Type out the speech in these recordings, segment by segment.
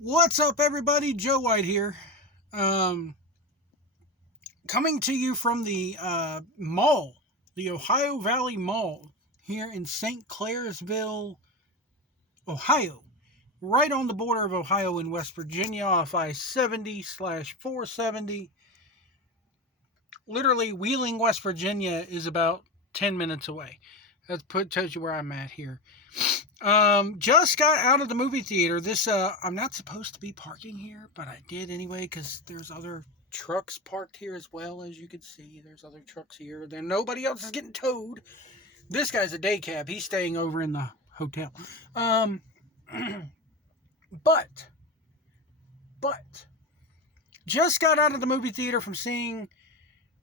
What's up, everybody? Joe White here. Coming to you from the mall, the Ohio Valley Mall, here in St. Clairsville, Ohio. Right on the border of Ohio and West Virginia off I-70/470. Literally, Wheeling, West Virginia is about 10 minutes away. That tells you where I'm at here. Just got out of the movie theater. I'm not supposed to be parking here, but I did anyway because there's other trucks parked here as well. As you can see, there's other trucks here. Then nobody else is getting towed. This guy's a day cab. He's staying over in the hotel. But just got out of the movie theater from seeing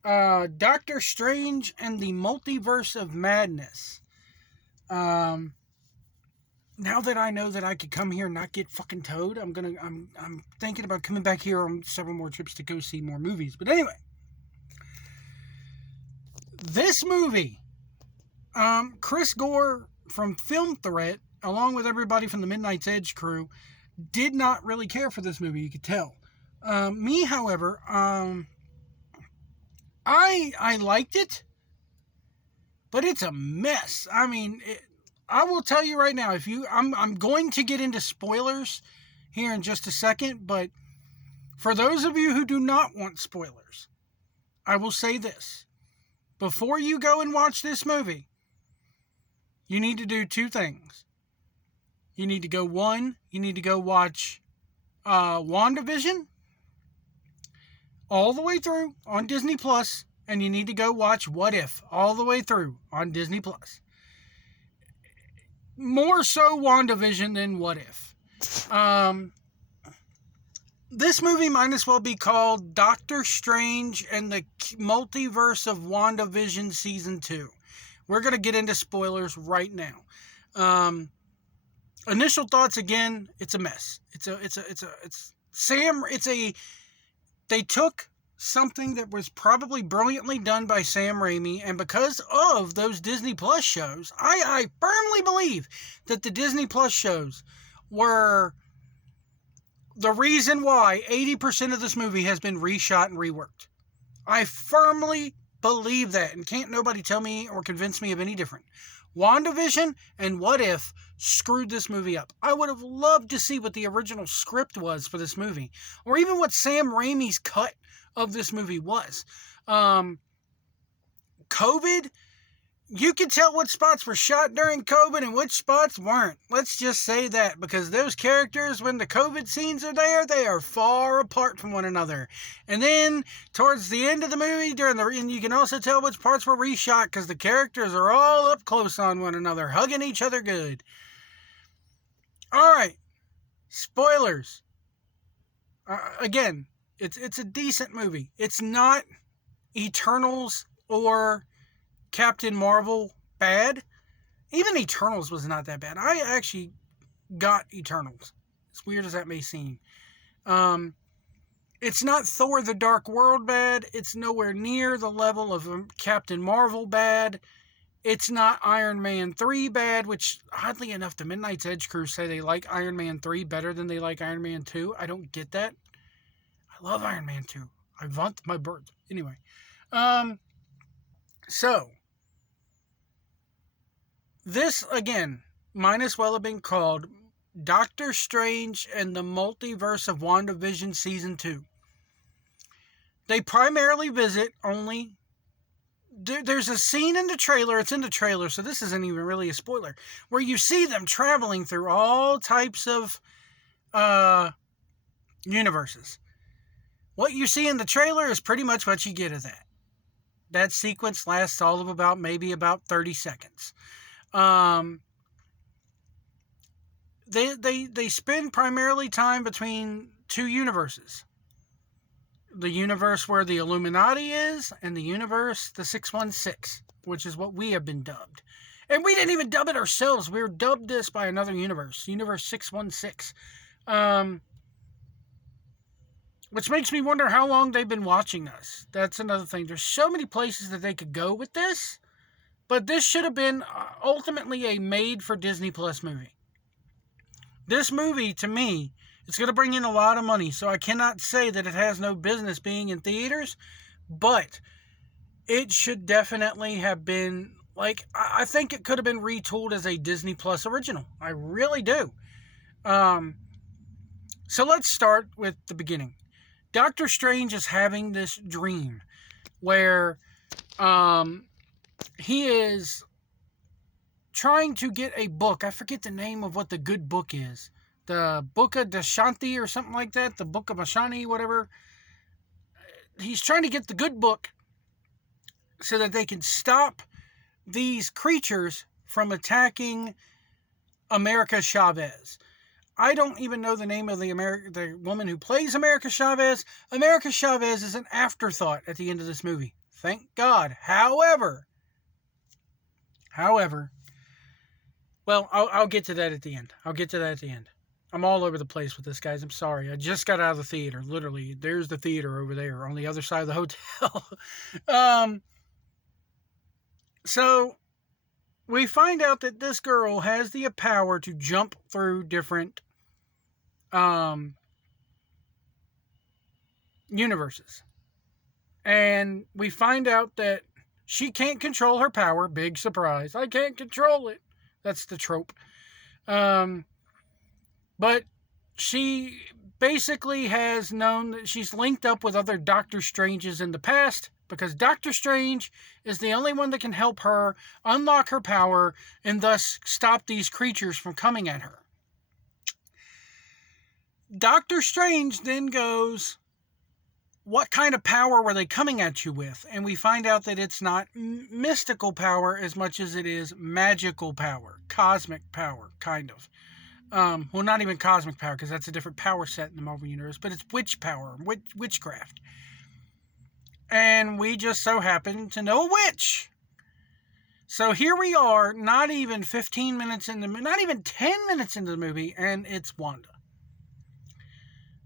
Doctor Strange and the Multiverse of Madness. Now that I know that I could come here and not get fucking towed, I'm thinking about coming back here on several more trips to go see more movies. But anyway, this movie, Chris Gore from Film Threat, along with everybody from the Midnight's Edge crew, did not really care for this movie. You could tell. Me, however, I liked it, but it's a mess. I mean, I will tell you right now, I'm going to get into spoilers here in just a second, but for those of you who do not want spoilers, I will say this. Before you go and watch this movie, you need to do two things. You need to go watch WandaVision all the way through on Disney Plus, and you need to go watch What If all the way through on Disney Plus. More so WandaVision than What If. This movie might as well be called Doctor Strange and the Multiverse of WandaVision Season 2. We're going to get into spoilers right now. Initial thoughts, again, it's a mess. They took something that was probably brilliantly done by Sam Raimi, and because of those Disney Plus shows, I firmly believe that the Disney Plus shows were the reason why 80% of this movie has been reshot and reworked. I firmly believe that, and can't nobody tell me or convince me of any different. WandaVision and What If screwed this movie up. I would have loved to see what the original script was for this movie, or even what Sam Raimi's cut of this movie was. COVID, you could tell what spots were shot during COVID and which spots weren't. Let's just say that, because those characters, when the COVID scenes are there, they are far apart from one another. And then towards the end of the movie, and you can also tell which parts were reshot because the characters are all up close on one another, hugging each other good. All right, spoilers. Again, it's a decent movie. It's not Eternals or Captain Marvel bad. Even Eternals was not that bad. I actually got Eternals, as weird as that may seem. It's not Thor the Dark World bad. It's nowhere near the level of Captain Marvel bad. It's not Iron Man 3 bad, which, oddly enough, the Midnight's Edge crew say they like Iron Man 3 better than they like Iron Man 2. I don't get that. I love Iron Man 2. I want my bird. Anyway. So, this, again, might as well have been called Doctor Strange and the Multiverse of WandaVision Season 2. They primarily visit only... There's a scene in the trailer, it's in the trailer, so this isn't even really a spoiler, where you see them traveling through all types of universes. What you see in the trailer is pretty much what you get of that. That sequence lasts all of maybe about 30 seconds. They spend primarily time between two universes. The universe where the Illuminati is, and the universe, the 616, which is what we have been dubbed. And we didn't even dub it ourselves. We were dubbed this by another universe, Universe 616. Which makes me wonder how long they've been watching us. That's another thing. There's so many places that they could go with this, but this should have been ultimately a made for Disney Plus movie. This movie, to me, It's going to bring in a lot of money, so I cannot say that it has no business being in theaters, but it should definitely have been, like, I think it could have been retooled as a Disney Plus original. I really do. So let's start with the beginning. Doctor Strange is having this dream where he is trying to get a book. I forget the name of what the good book is. The Book of Dashanti or something like that. The Book of Ashani, whatever. He's trying to get the good book so that they can stop these creatures from attacking America Chavez. I don't even know the name of the woman who plays America Chavez. America Chavez is an afterthought at the end of this movie. Thank God. However, well, I'll get to that at the end. I'm all over the place with this, guys. I'm sorry. I just got out of the theater. Literally, there's the theater over there on the other side of the hotel. So we find out that this girl has the power to jump through different universes. And we find out that she can't control her power. Big surprise. I can't control it. That's the trope. But she basically has known that she's linked up with other Doctor Stranges in the past, because Doctor Strange is the only one that can help her unlock her power and thus stop these creatures from coming at her. Doctor Strange then goes, what kind of power were they coming at you with? And we find out that it's not mystical power as much as it is magical power, cosmic power, kind of. Well, not even cosmic power, because that's a different power set in the Marvel Universe, but it's witch power, witchcraft. And we just so happen to know a witch. So here we are, not even 15 minutes into, not even 10 minutes into the movie, and it's Wanda.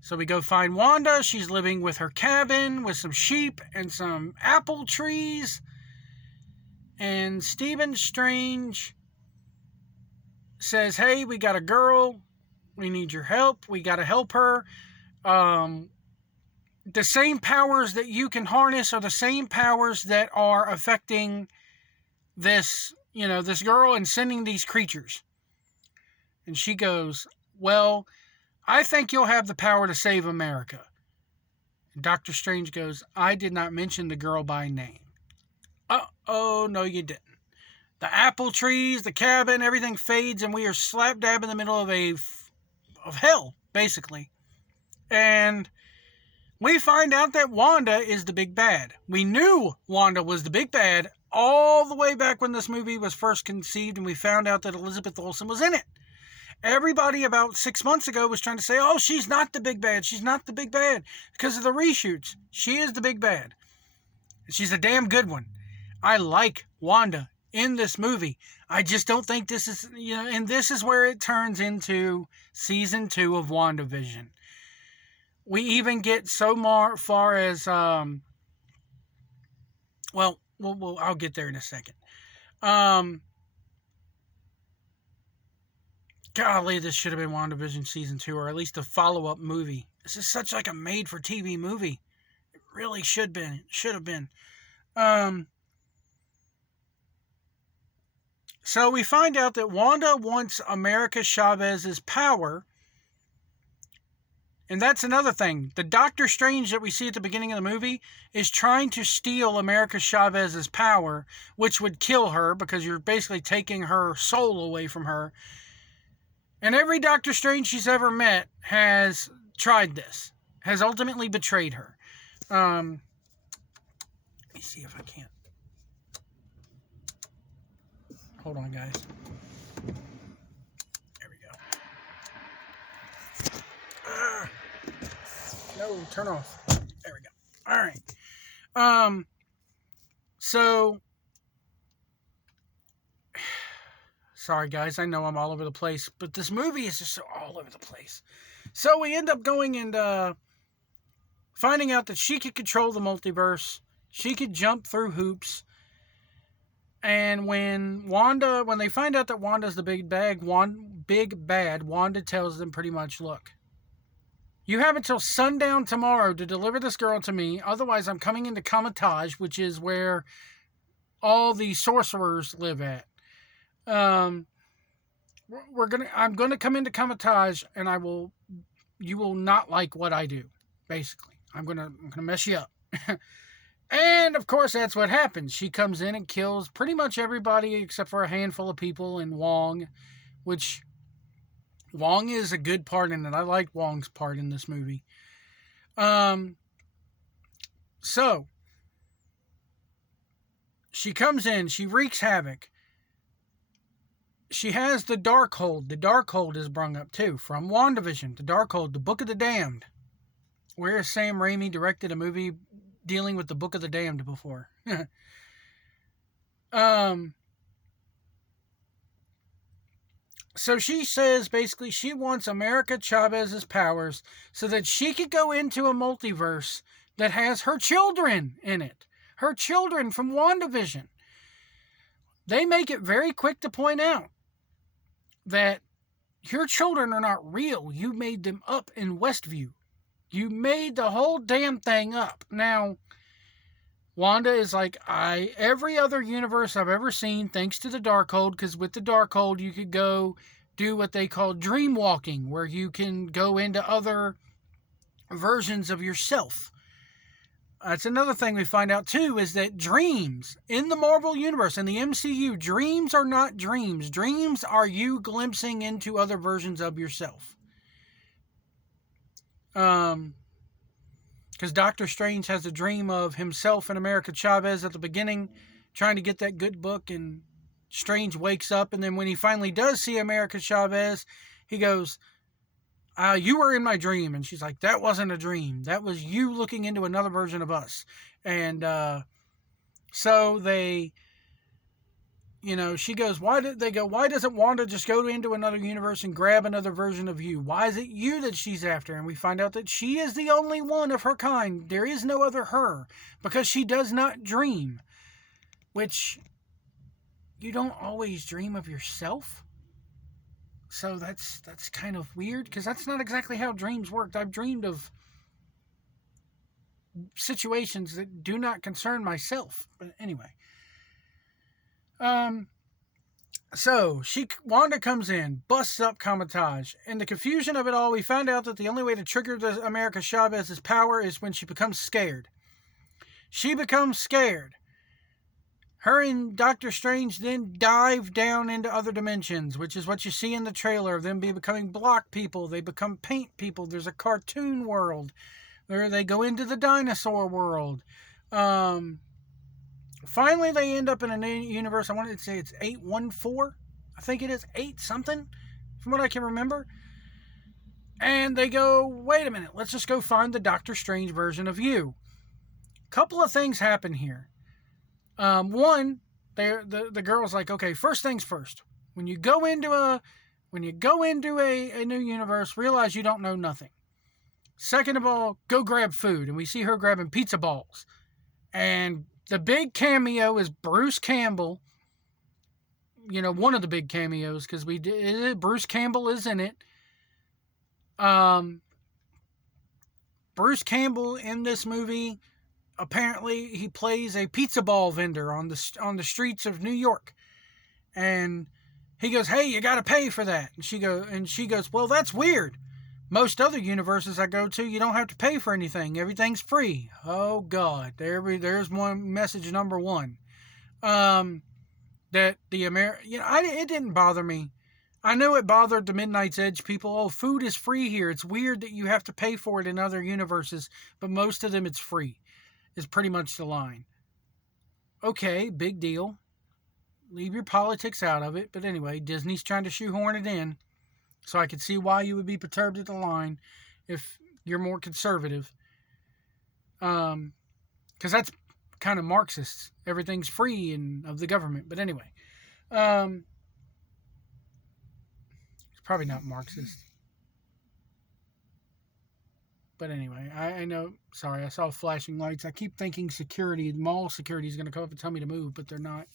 So we go find Wanda. She's living with her cabin with some sheep and some apple trees. And Stephen Strange says, hey, we got a girl. We need your help. We got to help her. The same powers that you can harness are the same powers that are affecting this, this girl and sending these creatures. And she goes, well, I think you'll have the power to save America. And Doctor Strange goes, I did not mention the girl by name. Uh-oh, no you didn't. The apple trees, the cabin, everything fades, and we are slap dab in the middle of hell, basically. And we find out that Wanda is the big bad. We knew Wanda was the big bad all the way back when this movie was first conceived, and we found out that Elizabeth Olsen was in it. Everybody about 6 months ago was trying to say, oh, she's not the big bad. She's not the big bad. Because of the reshoots. She is the big bad. She's a damn good one. I like Wanda in this movie. I just don't think this is, and this is where it turns into season 2 of WandaVision. We even get so far as, well, I'll get there in a second. Golly, this should have been WandaVision season 2, or at least a follow-up movie. This is such like a made-for-TV movie. It really should have been. So we find out that Wanda wants America Chavez's power. And that's another thing. The Doctor Strange that we see at the beginning of the movie is trying to steal America Chavez's power, which would kill her because you're basically taking her soul away from her. And every Doctor Strange she's ever met has tried this, has ultimately betrayed her. Let me see if I can. Hold on, guys. There we go. No, turn off. There we go. All right. So, sorry guys, I know I'm all over the place, but this movie is just so all over the place. So we end up going and finding out that she could control the multiverse. She could jump through hoops. And when they find out that Wanda's the big bad, Wanda tells them pretty much, look, You have until sundown tomorrow to deliver this girl to me. Otherwise, I'm coming into Kamatage, which is where all the sorcerers live at. I'm gonna come into Kamatage, and you will not like what I do. Basically, I'm gonna mess you up. And of course, that's what happens. She comes in and kills pretty much everybody except for a handful of people in Wong, which Wong is a good part in it. I like Wong's part in this movie. So she comes in, she wreaks havoc. She has the Darkhold. The Darkhold is brung up too from WandaVision. The Darkhold, the Book of the Damned. Where Sam Raimi directed a movie dealing with the Book of the Damned before. So she says basically she wants America Chavez's powers so that she could go into a multiverse that has her children in it. Her children from WandaVision. They make it very quick to point out that your children are not real. You made them up in Westview. You made the whole damn thing up. Now, Wanda is like, every other universe I've ever seen, thanks to the Darkhold, because with the Darkhold you could go do what they call dream walking, where you can go into other versions of yourself. That's another thing we find out too, is that dreams in the Marvel Universe, in the MCU, dreams are not dreams. Dreams are you glimpsing into other versions of yourself. Because Doctor Strange has a dream of himself and America Chavez at the beginning, trying to get that good book, and Strange wakes up, and then when he finally does see America Chavez, he goes, you were in my dream. And she's like, that wasn't a dream. That was you looking into another version of us. And so they, she goes, why doesn't Wanda just go into another universe and grab another version of you? Why is it you that she's after? And we find out that she is the only one of her kind. There is no other her, because she does not dream. Which, you don't always dream of yourself. So that's kind of weird, because that's not exactly how dreams work. I've dreamed of situations that do not concern myself. But anyway. So Wanda comes in, busts up Kamatage. In the confusion of it all, we found out that the only way to trigger the America Chavez's power is when she becomes scared. She becomes scared. Her and Doctor Strange then dive down into other dimensions, which is what you see in the trailer of them becoming block people. They become paint people. There's a cartoon world where they go into the dinosaur world. Finally, they end up in a new universe. I wanted to say it's 814. I think it is 8 something, from what I can remember. And they go, wait a minute, let's just go find the Doctor Strange version of you. Couple of things happen here. One, the girl's like, okay, first things first. When you go into a new universe, realize you don't know nothing. Second of all, go grab food. And we see her grabbing pizza balls. And the big cameo is Bruce Campbell. One of the big cameos, because Bruce Campbell is in it. Bruce Campbell in this movie, apparently he plays a pizza ball vendor on the streets of New York. And he goes, hey, you got to pay for that. And she goes, well, that's weird. Most other universes I go to, you don't have to pay for anything. Everything's free. Oh, God. There's one message number one. That it didn't bother me. I know it bothered the Midnight's Edge people. Oh, food is free here. It's weird that you have to pay for it in other universes, but most of them it's free, is pretty much the line. Okay, big deal. Leave your politics out of it. But anyway, Disney's trying to shoehorn it in. So I could see why you would be perturbed at the line if you're more conservative. Because that's kind of Marxist. Everything's free and of the government. But anyway. It's probably not Marxist. But anyway, I know. Sorry, I saw flashing lights. I keep thinking security, mall security is going to come up and tell me to move, but they're not.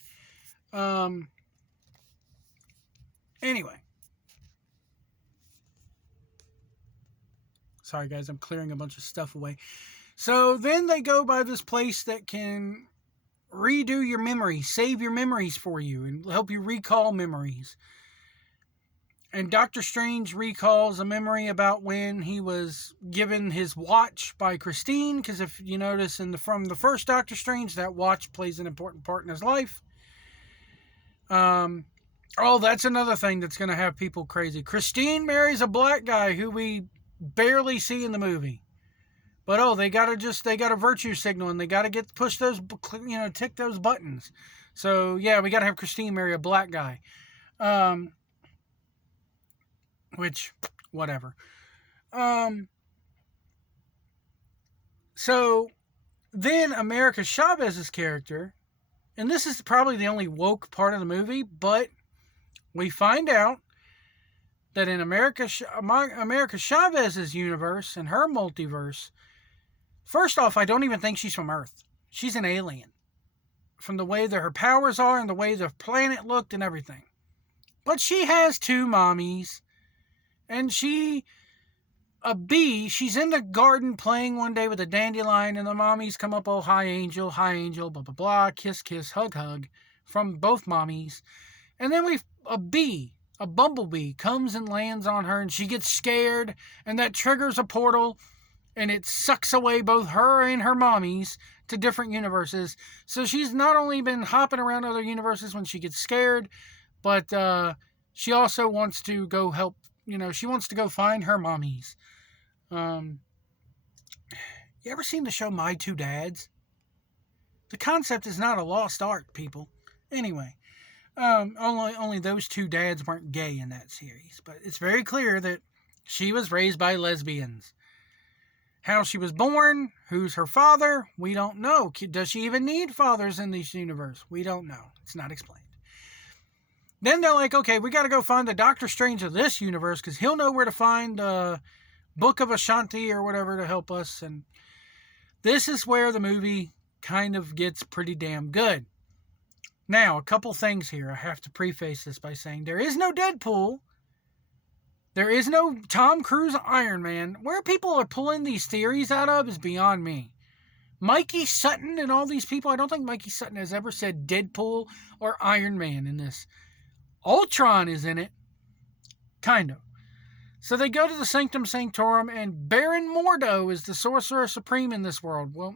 Anyway. Sorry, guys, I'm clearing a bunch of stuff away. So then they go by this place that can redo your memories, save your memories for you, and help you recall memories. And Doctor Strange recalls a memory about when he was given his watch by Christine, because if you notice from the first Doctor Strange, that watch plays an important part in his life. That's another thing that's going to have people crazy. Christine marries a black guy who we barely see in the movie. But they got a virtue signal, and they got to push those, tick those buttons. So yeah, we got to have Christine marry a black guy. Which, whatever. So then America Chavez's character, and this is probably the only woke part of the movie, but we find out that in America Chavez's universe and her multiverse, first off, I don't even think she's from Earth. She's an alien. From the way that her powers are and the way the planet looked and everything. But she has 2 mommies. And she's in the garden playing one day with a dandelion, and the mommies come up, oh, hi, angel, blah, blah, blah, kiss, kiss, hug, hug, from both mommies. And then a bumblebee, comes and lands on her, and she gets scared, and that triggers a portal, and it sucks away both her and her mommies to different universes. So she's not only been hopping around other universes when she gets scared, but she also wants to go help. She wants to go find her mommies. You ever seen the show My Two Dads? The concept is not a lost art, people. Anyway, only those 2 dads weren't gay in that series, but it's very clear that she was raised by lesbians. How she was born, who's her father, we don't know. Does she even need fathers in this universe? We don't know. It's not explained. Then they're like, okay, we got to go find the Doctor Strange of this universe because he'll know where to find Book of Ashanti or whatever to help us. And this is where the movie kind of gets pretty damn good. Now, a couple things here. I have to preface this by saying there is no Deadpool. There is no Tom Cruise Iron Man. Where people are pulling these theories out of is beyond me. Mikey Sutton and all these people, I don't think Mikey Sutton has ever said Deadpool or Iron Man in this. Ultron is in it. Kind of. So they go to the Sanctum Sanctorum, and Baron Mordo is the Sorcerer Supreme in this world. Well,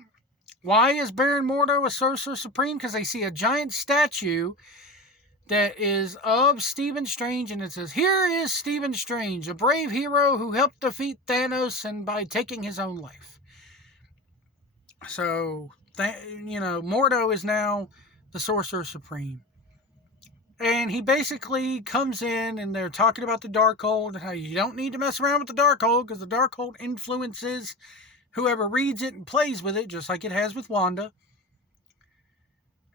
why is Baron Mordo a Sorcerer Supreme? Because they see a giant statue that is of Stephen Strange, and it says, "Here is Stephen Strange, a brave hero who helped defeat Thanos and by taking his own life." So, Mordo is now the Sorcerer Supreme. And he basically comes in, and they're talking about the Darkhold and how you don't need to mess around with the Darkhold because the Darkhold influences whoever reads it and plays with it, just like it has with Wanda.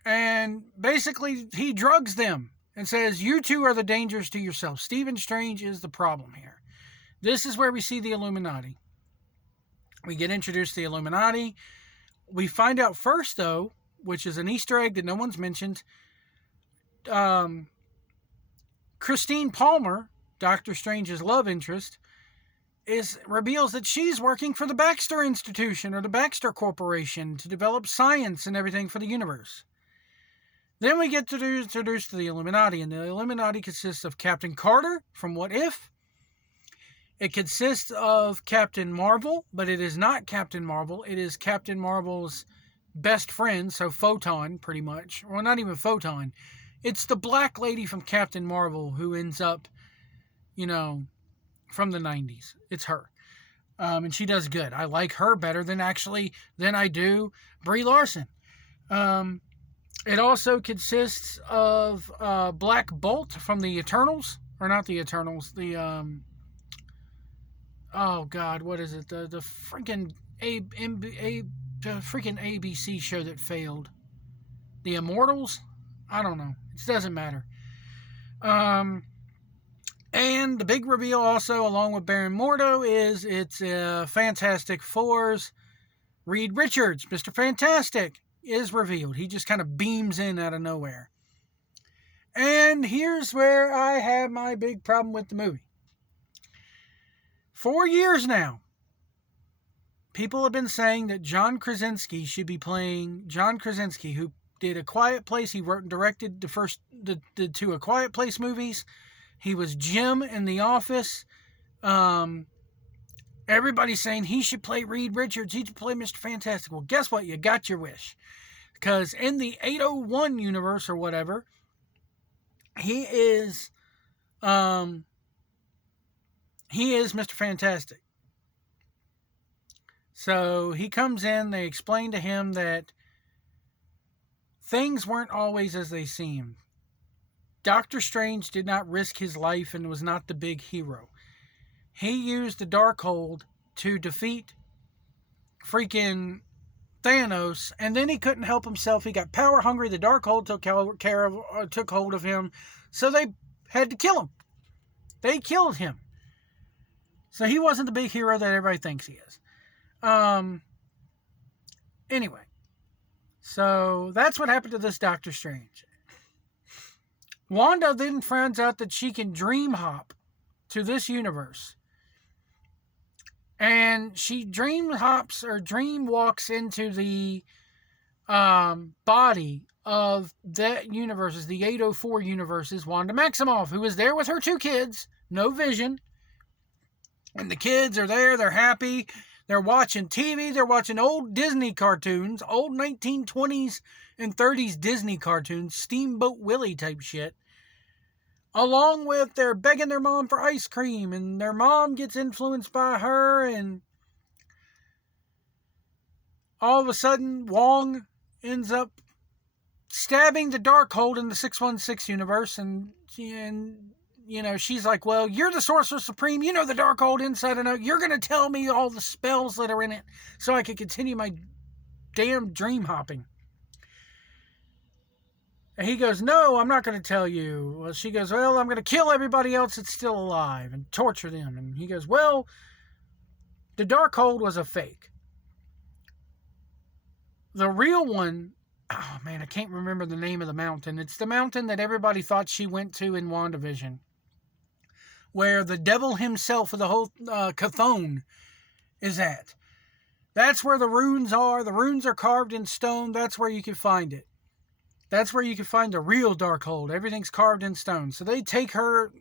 And basically, he drugs them and says, you 2 are the dangers to yourself. Stephen Strange is the problem here. This is where we see the Illuminati. We get introduced to the Illuminati. We find out first, though, which is an Easter egg that no one's mentioned, Christine Palmer, Doctor Strange's love interest, reveals that she's working for the Baxter Institution or the Baxter Corporation to develop science and everything for the universe. Then we get introduced to the Illuminati, and the Illuminati consists of Captain Carter from What If. It consists of Captain Marvel, but it is not Captain Marvel. It is Captain Marvel's best friend, so Photon, pretty much. Well, not even Photon. It's the black lady from Captain Marvel who ends up, from the 90s. It's her. And she does good. I like her better than I do Brie Larson. It also consists of Black Bolt from the Eternals. Or not the Eternals. The, oh God, what is it? The freaking freaking ABC show that failed. The Immortals? I don't know. It doesn't matter. And the big reveal also, along with Baron Mordo, is it's Fantastic Four's Reed Richards. Mr. Fantastic is revealed. He just kind of beams in out of nowhere. And here's where I have my big problem with the movie. 4 years now, people have been saying that John Krasinski should be playing John Krasinski, who did A Quiet Place. He wrote and directed the two A Quiet Place movies. He was Jim in The Office. Everybody's saying he should play Reed Richards. He should play Mr. Fantastic. Well, guess what? You got your wish. Because in the 801 universe or whatever, he is Mr. Fantastic. So he comes in, they explain to him that things weren't always as they seemed. Doctor Strange did not risk his life and was not the big hero. He used the Darkhold to defeat freaking Thanos, and then he couldn't help himself. He got power hungry. The Darkhold took hold of him, so they had to kill him. They killed him. So he wasn't the big hero that everybody thinks he is. Anyway, so that's what happened to this Doctor Strange. Wanda then finds out that she can dream hop to this universe. And she dream walks into the body of that universe, the 804 universe's Wanda Maximoff, who is there with her two kids, no vision. And the kids are there, they're happy. They're watching TV. They're watching old Disney cartoons, old 1920s and 30s Disney cartoons, Steamboat Willie type shit. Along with they're begging their mom for ice cream, and their mom gets influenced by her, and all of a sudden Wong ends up stabbing the Darkhold in the 616 universe, and she's like, well, you're the Sorcerer Supreme. You know the Darkhold inside and out. You're going to tell me all the spells that are in it so I can continue my damn dream hopping. And he goes, no, I'm not going to tell you. Well, she goes, well, I'm going to kill everybody else that's still alive and torture them. And he goes, well, the Darkhold was a fake. The real one, oh man, I can't remember the name of the mountain. It's the mountain that everybody thought she went to in WandaVision, where the devil himself of the whole Chthon is at. That's where the runes are. The runes are carved in stone. That's where you can find it. That's where you can find the real Darkhold. Everything's carved in stone. So they take her,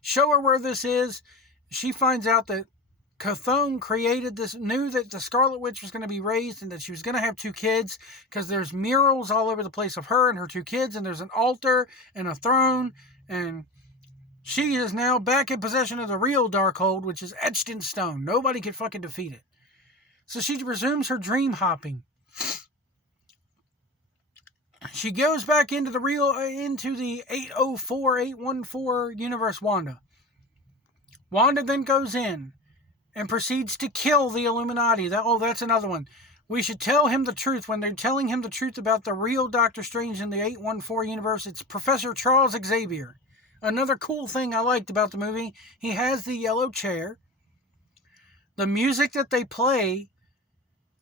show her where this is. She finds out that Chthon created this, knew that the Scarlet Witch was going to be raised and that she was going to have two kids, because there's murals all over the place of her and her two kids, and there's an altar and a throne, and she is now back in possession of the real Darkhold, which is etched in stone. Nobody can fucking defeat it. So she resumes her dream hopping. She goes back into the 804, 814 universe Wanda. Wanda then goes in and proceeds to kill the Illuminati. That's another one. We should tell him the truth. When they're telling him the truth about the real Doctor Strange in the 814 universe, it's Professor Charles Xavier. Another cool thing I liked about the movie, he has the yellow chair. The music that they play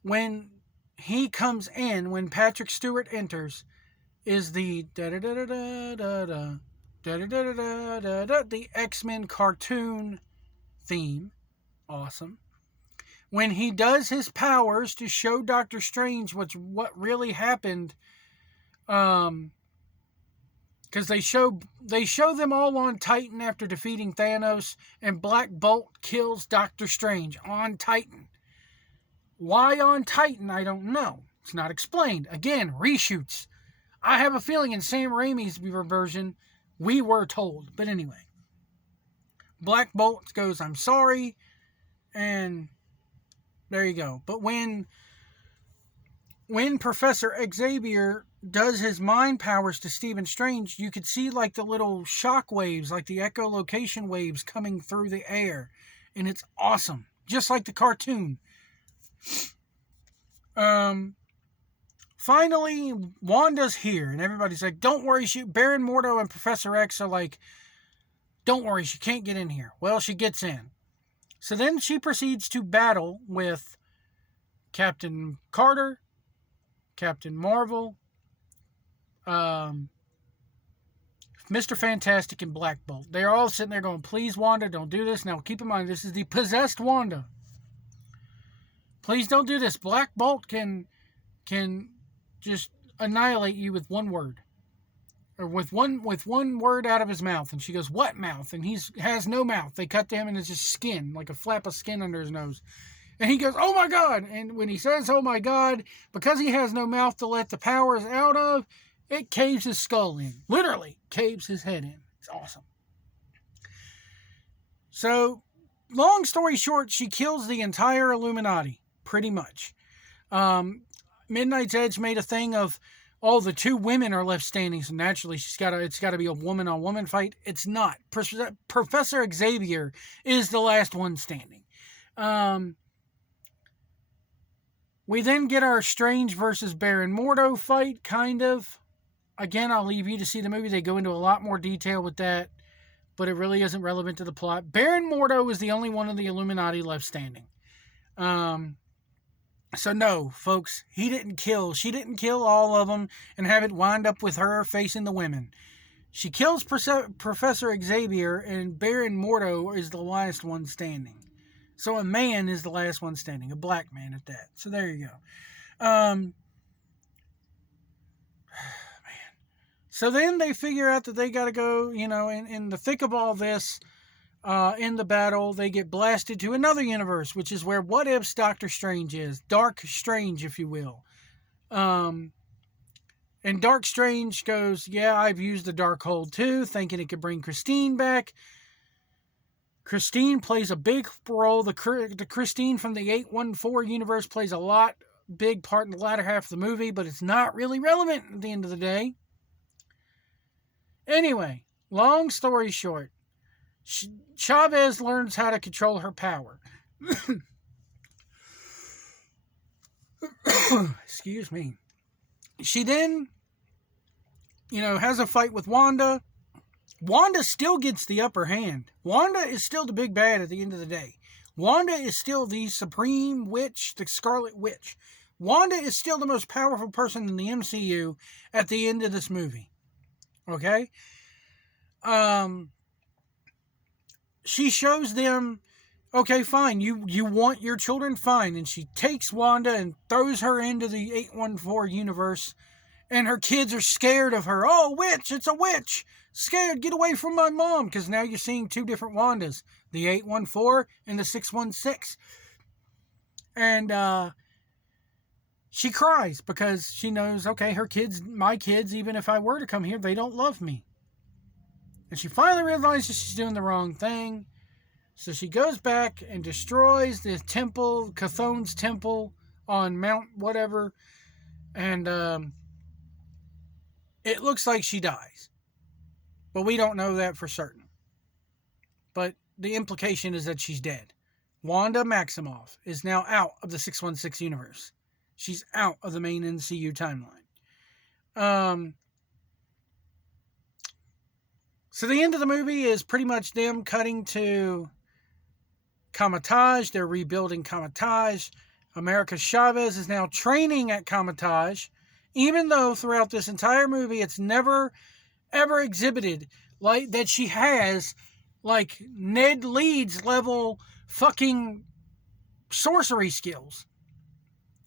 when he comes in, when Patrick Stewart enters, is the da-da-da-da-da-da, da-da-da-da-da-da, the X-Men cartoon theme. Awesome. When he does his powers to show Doctor Strange what really happened, because they show them all on Titan after defeating Thanos, and Black Bolt kills Doctor Strange on Titan. Why on Titan, I don't know. It's not explained. Again, reshoots. I have a feeling in Sam Raimi's version, we were told. But anyway, Black Bolt goes, I'm sorry, and there you go. But when Professor Xavier does his mind powers to Stephen Strange, you could see like the little shock waves, like the echolocation waves coming through the air. And it's awesome. Just like the cartoon. Finally, Wanda's here, and everybody's like, don't worry, Baron Mordo and Professor X are like, don't worry, she can't get in here. Well, she gets in. So then she proceeds to battle with Captain Carter, Captain Marvel, Mr. Fantastic, and Black Bolt. They're all sitting there going, please, Wanda, don't do this. Now, keep in mind, this is the possessed Wanda. Please don't do this. Black Bolt can just annihilate you with one word. Or with one word out of his mouth. And she goes, what mouth? And he has no mouth. They cut to him and it's just skin, like a flap of skin under his nose. And he goes, oh my God. And when he says, oh my God, because he has no mouth to let the powers out of, it caves his skull in. Literally caves his head in. It's awesome. So, long story short, she kills the entire Illuminati, pretty much. Midnight's Edge made a thing of, oh, the two women are left standing, so naturally it's got to be a woman-on-woman fight. It's not. Professor Xavier is the last one standing. We then get our Strange versus Baron Mordo fight, kind of. Again, I'll leave you to see the movie. They go into a lot more detail with that, but it really isn't relevant to the plot. Baron Mordo is the only one of the Illuminati left standing. So no, folks, she didn't kill all of them and have it wind up with her facing the women. She kills Professor Xavier, and Baron Mordo is the last one standing. So a man is the last one standing, a black man at that. So there you go. Man. So then they figure out that they got to go, in the thick of all this, in the battle, they get blasted to another universe, which is where What If's Doctor Strange is. Dark Strange, if you will. And Dark Strange goes, yeah, I've used the Darkhold too, thinking it could bring Christine back. Christine plays a big role. The Christine from the 814 universe plays a big part in the latter half of the movie, but it's not really relevant at the end of the day. Anyway, long story short, Chavez learns how to control her power. Excuse me. She then, has a fight with Wanda. Wanda still gets the upper hand. Wanda is still the big bad at the end of the day. Wanda is still the supreme witch, the Scarlet Witch. Wanda is still the most powerful person in the MCU at the end of this movie. Okay? She shows them, okay, fine, you want your children, fine. And she takes Wanda and throws her into the 814 universe. And her kids are scared of her. Oh, witch, it's a witch. Scared, get away from my mom. Because now you're seeing two different Wandas. The 814 and the 616. And she cries because she knows, okay, her kids, my kids, even if I were to come here, they don't love me. And she finally realizes she's doing the wrong thing. So she goes back and destroys the temple, Chthon's temple on Mount whatever. And it looks like she dies. But we don't know that for certain. But the implication is that she's dead. Wanda Maximoff is now out of the 616 universe. She's out of the main MCU timeline. So the end of the movie is pretty much them cutting to Kamatage. They're rebuilding Kamatage. America Chavez is now training at Kamatage, even though throughout this entire movie it's never ever exhibited like that she has like Ned Leeds level fucking sorcery skills.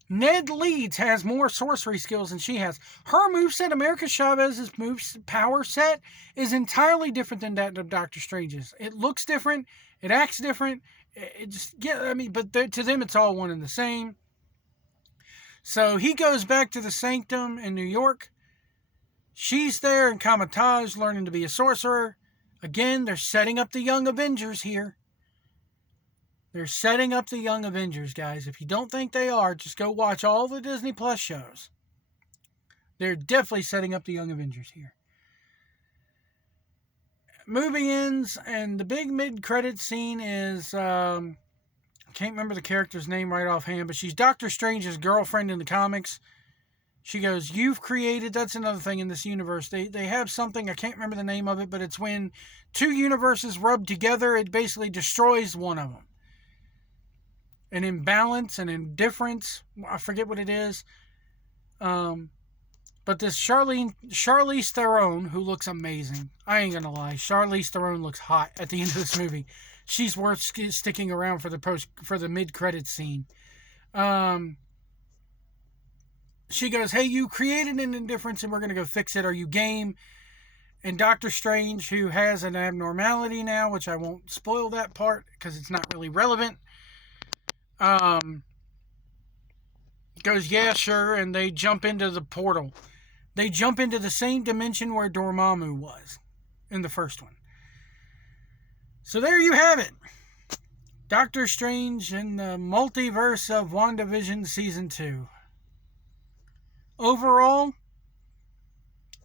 Ned Leeds has more sorcery skills than she has. Her moveset, America Chavez's power set, is entirely different than that of Doctor Strange's. It looks different. It acts different. But to them it's all one and the same. So he goes back to the Sanctum in New York. She's there in Kamatage learning to be a sorcerer. Again, they're setting up the Young Avengers here. They're setting up the Young Avengers, guys. If you don't think they are, just go watch all the Disney Plus shows. They're definitely setting up the Young Avengers here. Movie ends, and the big mid-credit scene is, I can't remember the character's name right offhand, but she's Doctor Strange's girlfriend in the comics. She goes, you've created, that's another thing in this universe. They have something, I can't remember the name of it, but it's when two universes rub together, it basically destroys one of them. An imbalance, an indifference, I forget what it is. But this Charlize Theron, who looks amazing. I ain't gonna lie, Charlize Theron looks hot at the end of this movie. She's worth sticking around for the mid-credits scene. She goes, hey, you created an indifference and we're going to go fix it. Are you game? And Doctor Strange, who has an abnormality now, which I won't spoil that part because it's not really relevant, goes, yeah, sure. And they jump into the portal. They jump into the same dimension where Dormammu was in the first one. So there you have it. Doctor Strange and the Multiverse of WandaVision Season 2. Overall,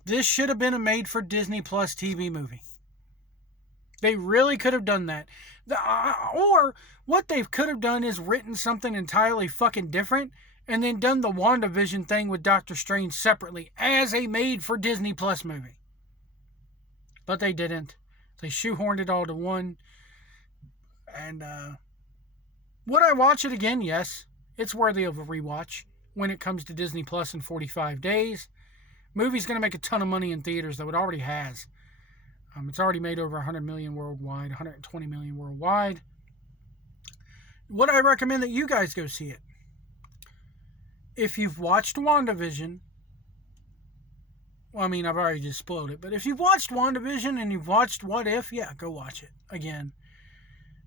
this should have been a made-for-Disney Plus TV movie. They really could have done that. Or what they could have done is written something entirely fucking different and then done the WandaVision thing with Doctor Strange separately as a made-for-Disney Plus movie. But they didn't. They shoehorned it all to one. And would I watch it again? Yes. It's worthy of a rewatch when it comes to Disney Plus in 45 days. Movie's going to make a ton of money in theaters, though it already has. It's already made over 100 million worldwide, 120 million worldwide. Would I recommend that you guys go see it? If you've watched WandaVision, well, I mean, I've already just spoiled it, but if you've watched WandaVision and you've watched What If, yeah, go watch it again.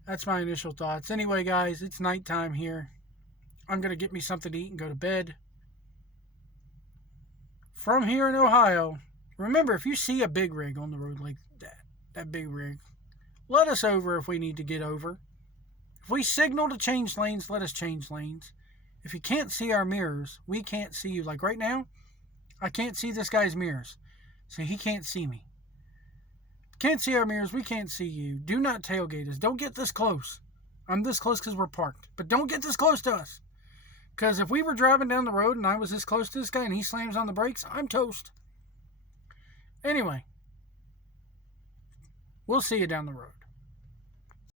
That's my initial thoughts. Anyway, guys, it's nighttime here. I'm going to get me something to eat and go to bed. From here in Ohio, remember, if you see a big rig on the road like that big rig, let us over if we need to get over. If we signal to change lanes, let us change lanes. If you can't see our mirrors, we can't see you. Like right now, I can't see this guy's mirrors, so he can't see me. Can't see our mirrors, we can't see you. Do not tailgate us. Don't get this close. I'm this close because we're parked, but don't get this close to us. Because if we were driving down the road and I was this close to this guy and he slams on the brakes, I'm toast. Anyway, we'll see you down the road.